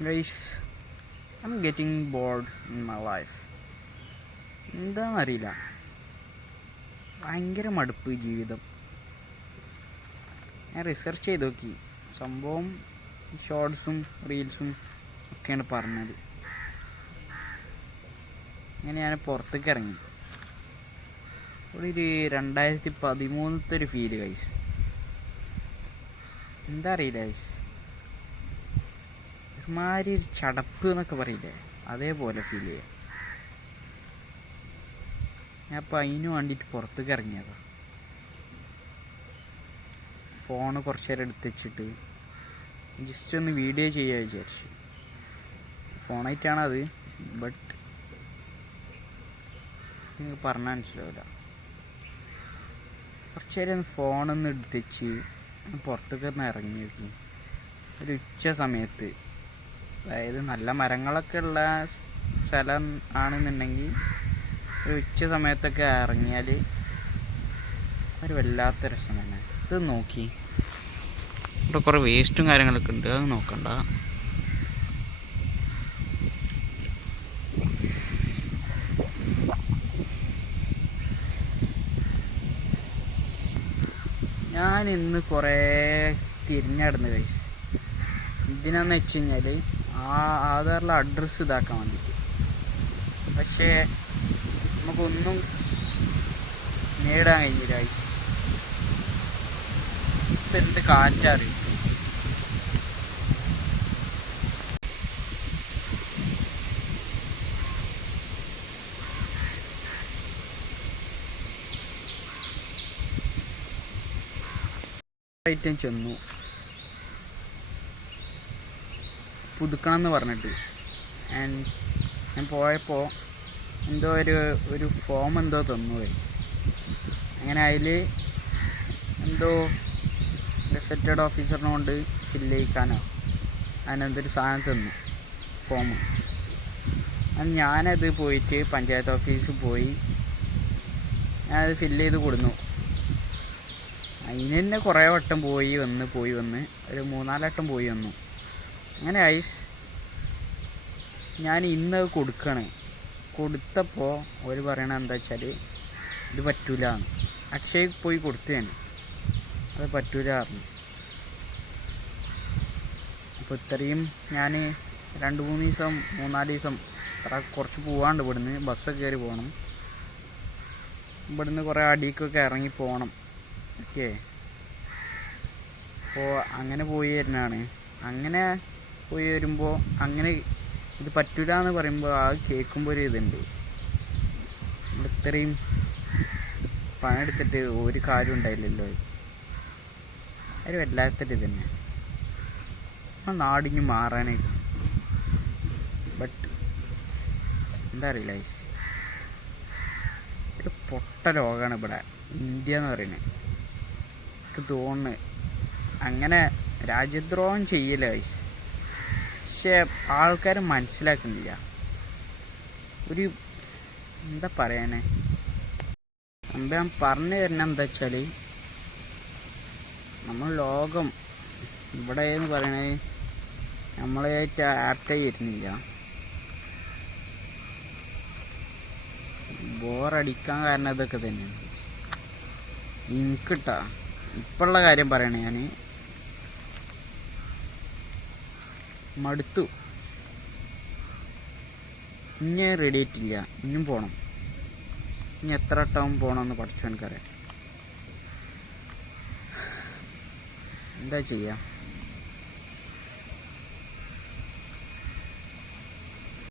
Guys, I am getting board in my life. എന്താണെന്നറിയില്ല, ഭയങ്കര മടുപ്പ് ജീവിതം. ഞാൻ റിസർച്ച് ചെയ്ത് നോക്കി, സംഭവം ഷോർട്സും റീൽസും ഒക്കെയാണ് പറഞ്ഞത്. അങ്ങനെ ഞാൻ പുറത്തേക്ക് ഇറങ്ങി. ഒരു 2013 ഒരു ഫീല് ഗൈസ്. എന്താ അറിയില്ല ഗൈസ്, ഒരുമാതിരി ഒരു ചടപ്പ് എന്നൊക്കെ പറയില്ലേ, അതേപോലെ ഫീൽ ചെയ്യുക. ഞാൻ അപ്പോൾ അതിന് വേണ്ടിയിട്ട് പുറത്തേക്ക് ഇറങ്ങിയതാണ്. ഫോണ് കുറച്ച് നേരം എടുത്ത് വെച്ചിട്ട് ജസ്റ്റ് ഒന്ന് വീഡിയോ ചെയ്യുക വിചാരിച്ചു. ഫോണായിട്ടാണത്, ബട്ട് നിങ്ങൾക്ക് പറഞ്ഞാൽ മനസ്സിലാവില്ല. കുറച്ച് നേരം ഫോണൊന്ന് എടുത്ത് വെച്ച് പുറത്തേക്ക് ഒന്ന് ഇറങ്ങി നോക്കി. ഒരു ഉച്ച സമയത്ത്, അതായത് നല്ല മരങ്ങളൊക്കെ ഉള്ള സ്ഥലം ആണെന്നുണ്ടെങ്കിൽ ഒരു ഉച്ച സമയത്തൊക്കെ ഇറങ്ങിയാൽ ഒരു വല്ലാത്ത രസം തന്നെ. ഇത് നോക്കി, ഇവിടെ കുറേ വേസ്റ്റും കാര്യങ്ങളൊക്കെ ഉണ്ട്, അത് നോക്കണ്ട. ഞാൻ ഇന്ന് കുറേ തിരിഞ്ഞടന്ന് കഴിച്ചു. ഇതിനെന്ന് വെച്ച് കഴിഞ്ഞാൽ ആധാറിലെ അഡ്രസ്സ് ഇതാക്കാൻ വേണ്ടിയിട്ട്. പക്ഷേ നമുക്കൊന്നും നേടാൻ കഴിഞ്ഞില്ല കഴിച്ചു. ഇപ്പം എന്ത് കാറ്ററിയും. ഐറ്റം ചെന്നു പുതുക്കണം എന്ന് പറഞ്ഞിട്ട്. ഞാൻ പോയപ്പോൾ എന്തോ ഒരു ഫോം എന്തോ തന്നു പോയി. അങ്ങനെ അതിൽ എന്തോ ഗസറ്റഡ് ഓഫീസറിനെ കൊണ്ട് ഫില്ല് ചെയ്യിക്കാനോ അതിനെന്തൊരു സാധനം തന്നു, ഫോം. ഞാനത് പോയിട്ട് പഞ്ചായത്ത് ഓഫീസിൽ പോയി ഞാനത് ഫില്ല് ചെയ്ത് കൊടുന്നു. അതിന് തന്നെ കുറേ വട്ടം പോയി വന്ന് ഒരു 3-4 വട്ടം പോയി വന്നു. അങ്ങനെ ഐസ് ഞാൻ ഇന്ന് കൊടുക്കണേ. കൊടുത്തപ്പോൾ അവർ പറയണത് എന്താ വെച്ചാൽ ഇത് പറ്റൂല. അക്ഷയ് പോയി കൊടുത്തു, ഞാൻ അത് പറ്റൂല പറഞ്ഞു. അപ്പോൾ ഇത്രയും ഞാൻ 2-3 ദിവസം 3-4 ദിവസം കുറച്ച് പോകാണ്ട് ഇവിടുന്ന് ബസ്സൊക്കെ കയറി പോകണം. ഇവിടുന്ന് കുറേ അടിക്കൊക്കെ ഇറങ്ങി പോകണം. ഓക്കെ, അപ്പോൾ അങ്ങനെ പോയി വരുന്നതാണ്. അങ്ങനെ പോയി വരുമ്പോൾ അങ്ങനെ ഇത് പറ്റില്ല എന്ന് പറയുമ്പോൾ ആ കേൾക്കുമ്പോൾ ഒരു ഇതുണ്ട്, നമ്മൾ ഇത്രയും പണിയെടുത്തിട്ട് ഒരു കാര്യം ഉണ്ടായില്ലല്ലോ. ഒരു വല്ലാത്തൊരു ഇത് തന്നെ. ആ നാടിഞ്ഞ് മാറാനായിട്ട്. ബട്ട് എന്താ അറിയില്ല, ഒരു പൊട്ട രോഗമാണ് ഇവിടെ ഇന്ത്യ എന്ന് പറയുന്നത്. എനിക്ക് തോന്നുന്നു അങ്ങനെ രാജ്യദ്രോഹം ചെയ്യില്ല വയസ്സ്, പക്ഷെ ആൾക്കാർ മനസ്സിലാക്കുന്നില്ല. ഒരു എന്താ പറയാനേ, ഞാൻ പറഞ്ഞു തരുന്നത് എന്താ വെച്ചാൽ, നമ്മൾ ലോകം ഇവിടെ എന്ന് പറയണത് നമ്മളായിട്ട് ആപ്റ്റായി വരുന്നില്ല. ബോറടിക്കാൻ കാരണം ഇതൊക്കെ തന്നെയാണ്. എനിക്കിട്ടാ ഇപ്പോഴുള്ള കാര്യം പറയണേ, ഞാൻ മടുത്തു. ഇനി റെഡി ആയിട്ടില്ല, ഇനിയും പോകണം. ഇനി എത്ര വട്ടം പോകണമെന്ന് പഠിച്ചു എനിക്കറിയാം. എന്താ ചെയ്യുക.